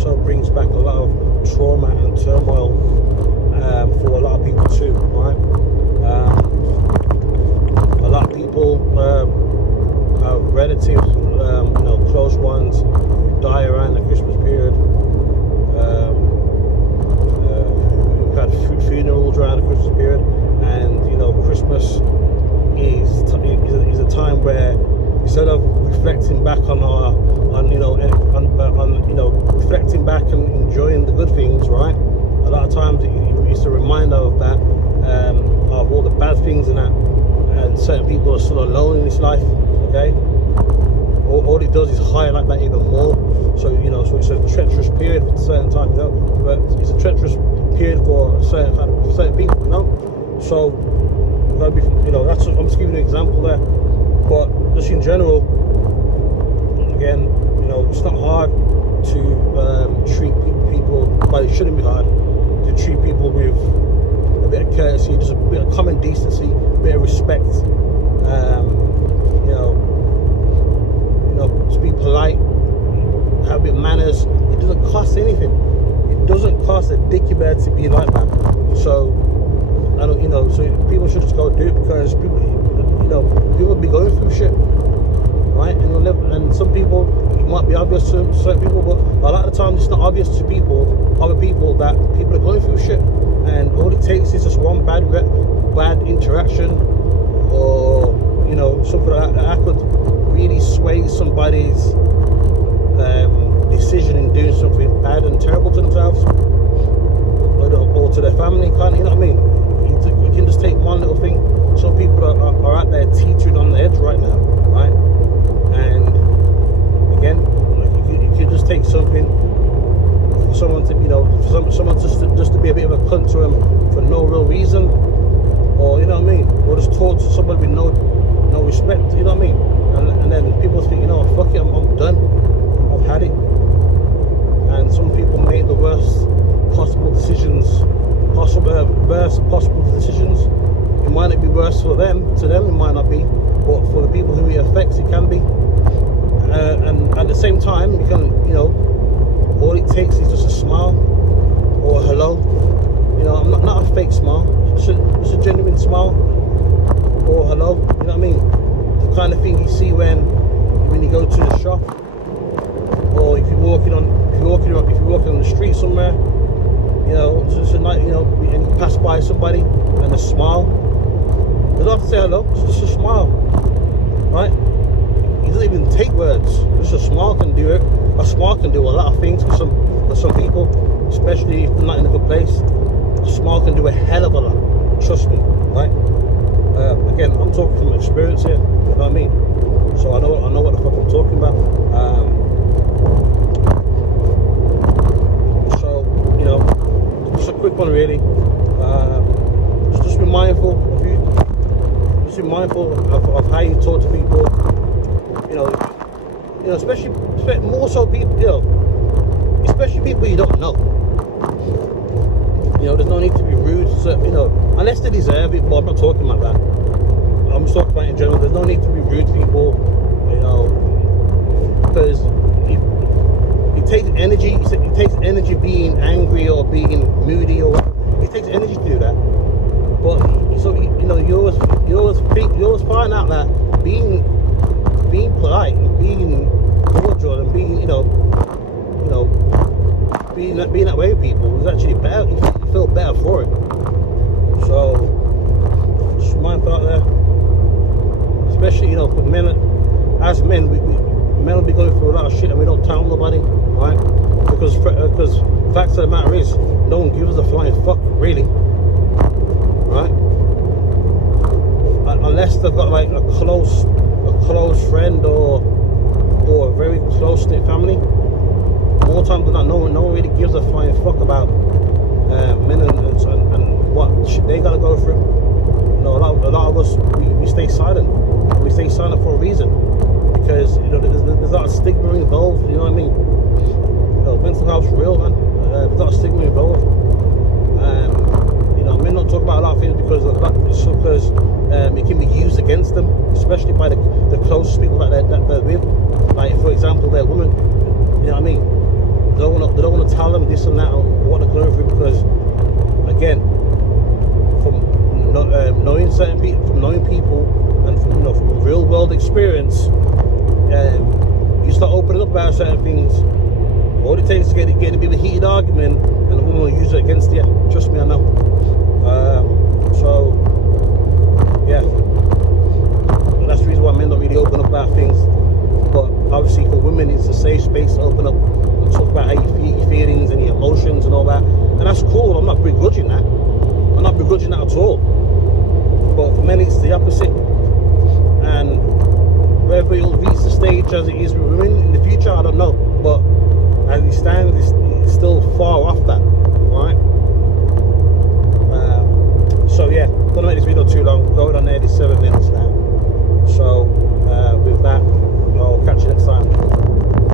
also brings back a lot of trauma and turmoil for a lot of people too, right? A lot of people have relatives, close ones who die around the Christmas period. We've had funerals around the Christmas period, and Christmas is a time where instead of reflecting back on our reflecting back and enjoying the good things, right? A lot of times it's a reminder of that, of all the bad things and that, and certain people are still alone in this life. Okay, all it does is highlight that even more. So so it's a treacherous period for certain times, but it's a treacherous period for certain people, So that'd be, that's, I'm just giving you an example there. But just in general, again, it's not hard to treat people, but it shouldn't be hard to treat people with a bit of courtesy, just a bit of common decency, a bit of respect. Just be polite, have a bit of manners. It doesn't cost anything. It doesn't cost a dicky bear to be like that. So so people should just go do it, because people, people be going through shit, right? And some people, it might be obvious to certain people, but a lot of the time it's not obvious to other people that people are going through shit, and all it takes is just one bad interaction, or something like that could really sway somebody's decision in doing something bad and terrible to themselves or to their family. You know what I mean? You can just take one little thing. Some people are out there teetering on the edge right now, right? And again, you can just take something for someone to, someone just to be a bit of a cunt to them for no real reason, or or just talk to somebody with no respect, and then people think, fuck it, I'm done, I've had it. And some people make the worst possible decisions. It might not be worse for them. To them, it might not be, but for the people who it affects, it can be. And at the same time, you can, all it takes is just a smile or a hello. Not a fake smile, just a genuine smile or hello. You know what I mean? The kind of thing you see when you go to the shop, or if you're walking on the street somewhere. Just a night, and you pass by somebody and a smile. You don't have to say hello, just a smile, right? It doesn't even take words. Just a smile can do it. A smile can do a lot of things for some people, especially if they're not in a good place. A smile can do a hell of a lot. Trust me, right? Again, I'm talking from experience here. You know what I mean? So I know what the fuck I'm talking about. Just a quick one, really. Just be mindful of you. Just be mindful of how you talk to people. Especially more so people. Especially people you don't know. There's no need to be rude. So, unless they deserve it. But I'm not talking about that. I'm just talking about in general. There's no need to be rude to people. Because it takes energy. It takes energy being angry or being moody, or it takes energy to do that. But so you always find out that being polite and being cordial and being being that way with people is actually better. You feel better for it. So just mindful out there, especially for men. As men, men will be going through a lot of shit and we don't tell nobody, right? Because facts of the matter is, no one gives a flying fuck, really, right? Unless they've got like a close friend or a very close knit family. More times than not, no one really gives a flying fuck about men and what shit they gotta go through. A lot of us we stay silent. We stay silent for a reason, because there's a lot of stigma involved. You know what I mean? Mental health's real, man. There's a lot of stigma involved. Men don't talk about a lot of things because it can be used against them, especially by the closest people that they're with. Like, for example, they're women. You know what I mean? They don't want tell them this and that or what they're going through, because again, from knowing certain people, from knowing people, and from from real world experience, you start opening up about certain things. All it takes is get a bit of a heated argument, and the woman will use it against you. Trust me, I know. So yeah, and that's the reason why men don't really open up about things. But obviously, for women, it's a safe space to open up and talk about how you feel, your feelings and your emotions and all that. And that's cool. I'm not begrudging that. I'm not begrudging that at all. But for men, it's the opposite. And whether it'll reach the stage as it is with women in the future, I don't know.